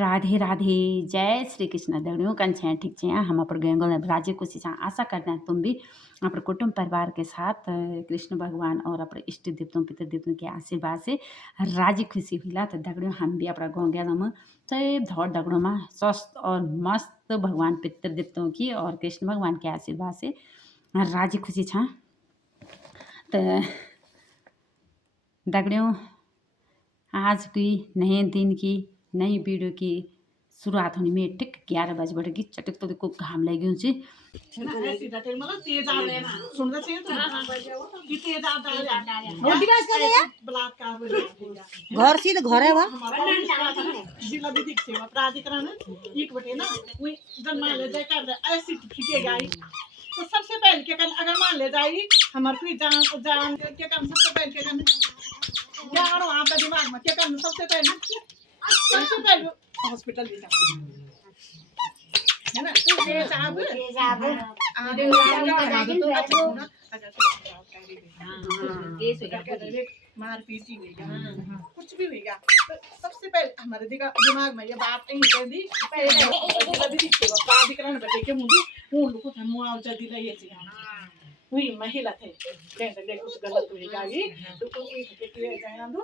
राधे राधे जय श्री कृष्ण दगड़ियों कन छे ठीक छे हम अपर गंगोल राजी खुशी छा आशा करते हैं तुम भी अपने कुटुंब परिवार के साथ कृष्ण भगवान और अपने इष्ट देवतों पितृ देवतों के आशीर्वाद से राजी खुशी हुईला। तो दगड़ियों हम भी अपना गाँव गया चाहे धौड़ दगड़ों में स्वस्थ और मस्त भगवान पितृ देवतों की और कृष्ण भगवान के आशीर्वाद से राजी खुशी छा। तो दगड़ियों आज की नए दिन की नई वीडियो की शुरुआत होनी में ठीक 11 बजे बढ़ेगी। चटक तो देखो घाम लगी ऊँची घर सी तो घर है वहाँ जिला विधिक सेवा प्राधिकरण एक बटे ना वही जब मान ले जाए कर ऐसी ठिकेगा तो सबसे पहले क्या कर अगर मान ले जाए हमारे कोई जान जान क्या काम सबसे पहले क्या करना जानो आपका दिमाग में क्या करना सबसे पहले हॉस्पिटल ले जाओ है ना मारपीट ही होगा कुछ भी होगा तो सबसे पहले हमारे दिमाग में ये बात नहीं कर दी प्राधिकरण बटे के मुझे लोगों को मुआवजा दिला ये वही महिला थे कहते कुछ गलत होगा ये तो कोई के जाना दो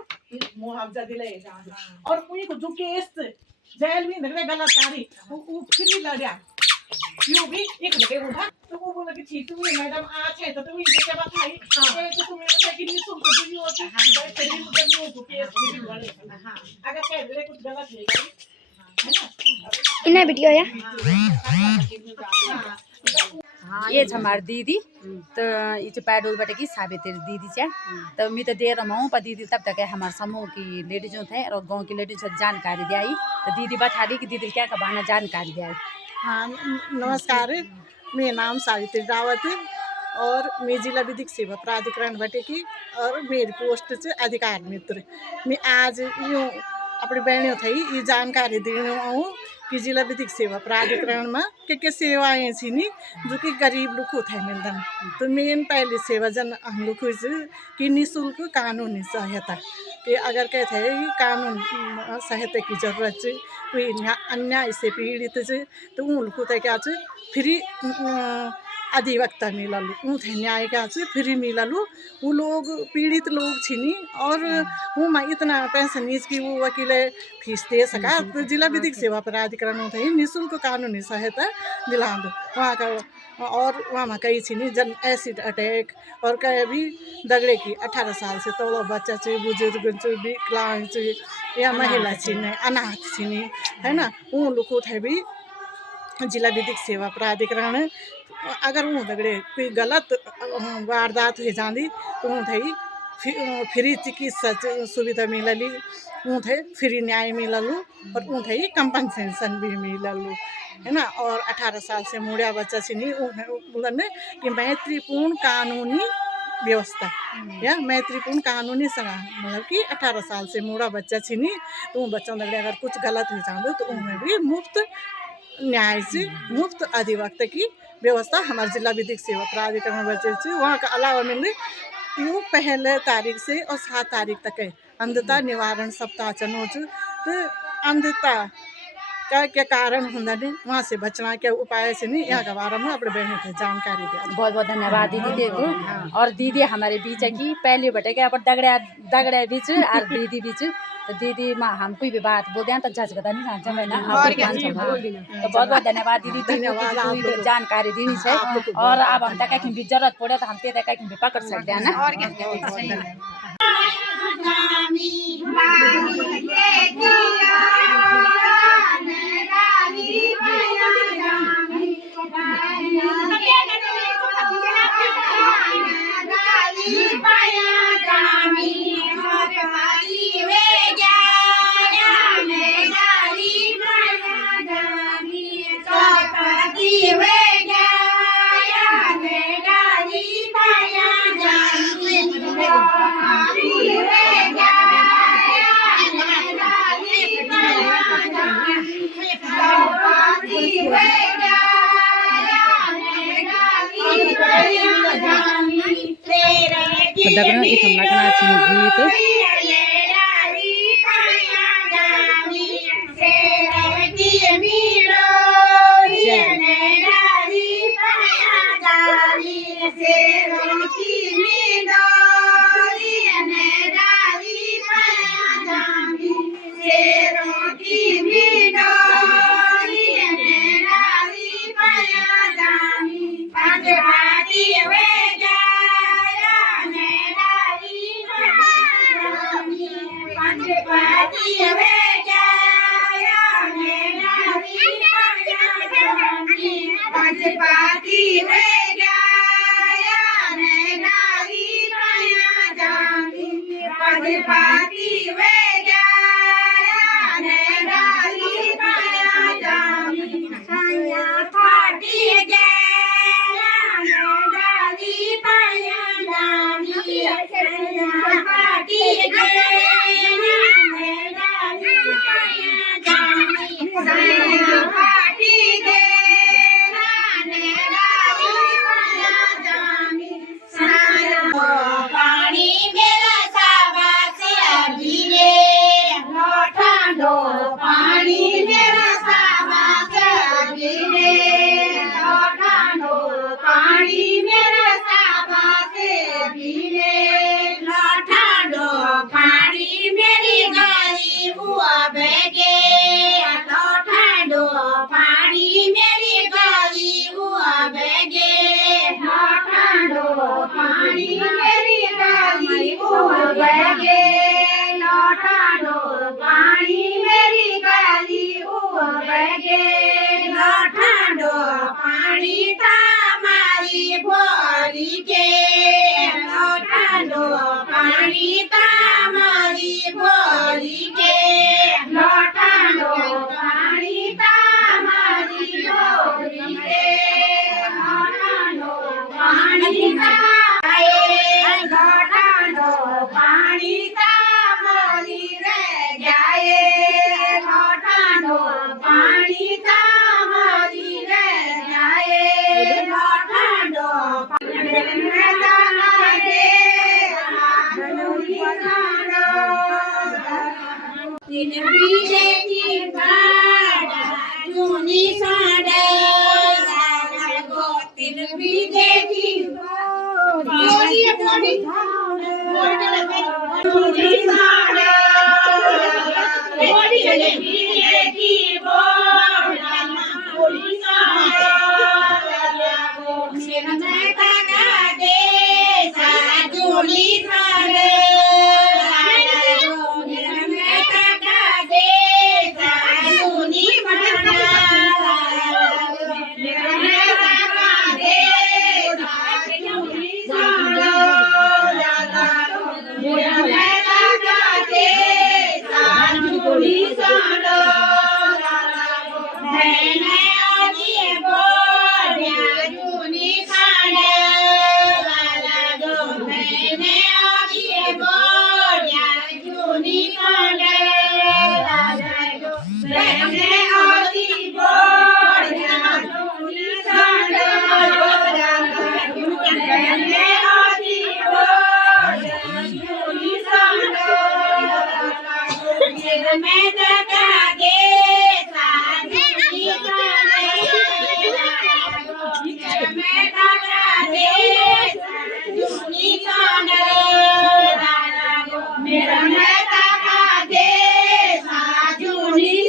मुआवजा दिलाए जाना और कोई को जो केस जेल में निकले गलतकारी वो फिर भी लड़ा यो भी एक जगह बोला तो वो बोला कि ठीक है मैडम आज है तो तुम ये क्या बात है तो तुम मेरे से कि नहीं सुन तो भी होती है तेरी मुझे नहीं हो केस भी बड़े हां अगर कह दे कुछ गलत होगा है ना इन्हें वीडियो या हाँ ये हमारी दीदी तो ये पैडोल बटे की साबित्री दीदी छे तो मैं तो दे रहा हूँ पर दीदी तब तक है हमारे समूह की लेडीजों थे और गांव की लेडीजों जानकारी दिलाई तो दीदी बता रही कि दीदी क्या कबाना जानकारी दिलाई। हाँ नमस्कार मेरा नाम सावित्री रावत है और मैं जिला विधिक सेवा प्राधिकरण बटे की और मेरी पोस्ट से अधिकार मित्र मैं आज यूँ अपनी बहनों थी ये जानकारी देने आऊँ कि जिला विधिक सेवा प्राधिकरण में क्या सेवाएं थी नहीं जो कि गरीब लोग को थे मिलता तो मेन पहली सेवा जन हम लोग कि निःशुल्क कानूनी सहायता कि अगर कहते हैं कानून सहायता की जरूरत है कोई अन्याय से पीड़ित है तो उन लोग को क्या फ्री अधिवक्ता मिलल थे न्याय क्या फ्री मिलल वो लोग पीड़ित लोग छिनी और वो मैं इतना पैसा नीच की वो वकील फीस दे सका तो जिला विधिक सेवा प्राधिकरण थे निःशुल्क कानूनी सहायता दिला दो वहाँ का और वहाँ में कई छिनी जन एसिड अटैक और कहीं भी दगड़े की 18 साल से तो बच्चा चाहिए बुजुर्ग चाहिए विकलांग चाहिए या महिला छिने अनाथ छिनी है ना उन लोग को थे भी जिला विधिक सेवा प्राधिकरण अगर वो दगड़े कोई गलत वारदात हो जाती तो वो थे फ्री चिकित्सा सुविधा मिलली वो थे फ्री न्याय मिलल और वो थे कंपनसेशन भी मिलल है ना और 18 साल से मुड़िया बच्चा छिनी बोलने कि मैत्रीपूर्ण कानूनी व्यवस्था या मैत्रीपूर्ण कानूनी सलाह मतलब कि 18 साल से मुड़ा बच्चा छिनी तो वो बच्चों दगड़े अगर कुछ गलत हो जाते तो उनमें भी मुफ्त न्याय से मुफ्त अधिवक्ता की व्यवस्था हमारे जिला विधिक सेवा प्राधिकरण बचे से वहाँ का अलावा मिले यूँ पहले तारीख से और 7 तारीख तक है अंधता निवारण सप्ताह चनोच तो अंधता का क्या कारण होता नहीं वहाँ से बचना क्या उपाय से नहीं यहाँ के बारे में अपने बहनों को जानकारी दिया। बहुत बहुत धन्यवाद दीदी देखो और दीदी हमारे बीच है कि पहले बटे के अपन दगड़े बीच और दीदी बीच तो दीदी माँ हम कोई भी बात बोलते हैं तो जज पता नहीं जानते मैं ना तो बहुत बहुत धन्यवाद दीदी धन्यवाद जानकारी दी है और अब हम तक कहीं भी जरूरत पड़े तो हम ते कहीं भी पकड़ सकते हैं ना। दगड़ों इथम लगना गीत वे जाया ने गाली पाया जामी पगपाती वे जाया ने गाली पाया जामी साया फाटी गया ने गाली पाया जामी साया फाटी गया ने गाली पाया जामी साया फाटी गया ने गाली पाया जामी साया पानी मेरा सावा से अभी रे ठंडो पानी मेरा सावा से अभी रे ठंडो पानी मेरा सावा से अभी रे ठंडो पानी मेरी गली हुआ बेगे ठंडो पानी मेरी गली हुआ बेगे ठंडो पानी मेरी गली हुआ बेगे ठंडो पानी मेरी गली हुआ बेगे ठंडो पानी तामारी भोरी के ठंडो पानी तामारी भोरी के ठंडो पानी तामारी भोरी के ठंडो पानी ठंडो पानी तामारी रे जाए ठंडो पानी तामारी रे जाए ठंडो तीन बीजे की बाड़ा जूनी साड़ा तीन बीजे की जूनी साड़ा बीजे की बाड़ा जूनी साड़ा सिर में लगा दे जूनी साड़ा मैं लगा दे साजनी मैं लगा दे साजनी मेरा मैं लगा दे साजनी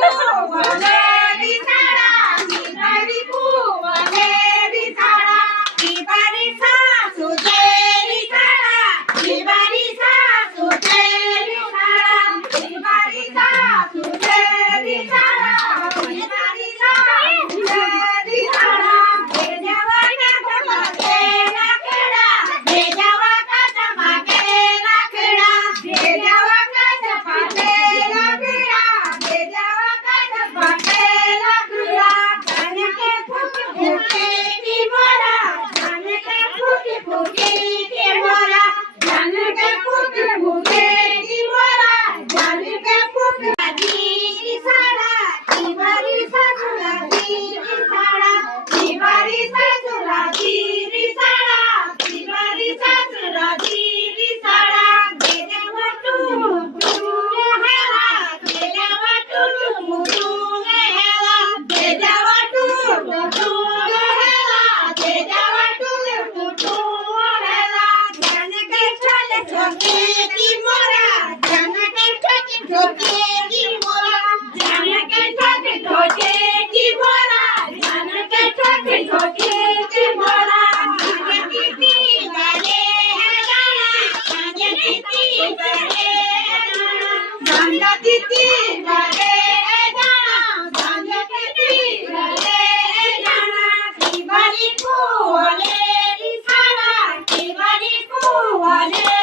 कुवलेरी साडा तिवारी कुवलेरी साडा तिवारी सासू तेरी साडा तिवारी सासू तेरी साडा तिवारी सासू तेरी साडा तिवारी सासू तेरी साडा भेजावा का चपाके राखेडा भेजावा का चपाके राखेडा भेजावा का चपाके राखेडा जाने के फूके फूके की मोरा जाने के फूके फूके की मोरा जाने के फूके फूके की मोरा जाने के फूके जी साडा तिवारी सासुरा जी साडा तिवारी सासुरा जी साडा तिवारी सासुरा जी साडा गेल्यावर तू हेला गेल्यावर तू हेला गेल्यावर तू हेला गेल्यावर तू हेला जाने के चले ठोके की मोरा जाने के ठोके की मोरा जाने के ठोके की मोरा जाने के ठोके की मोरा जाने की गाले गाना जाने की गाले गाना की गाले गाना जाने की गाले गाना तिवारी कुवलेरी साडा तिवारी कुवलेरी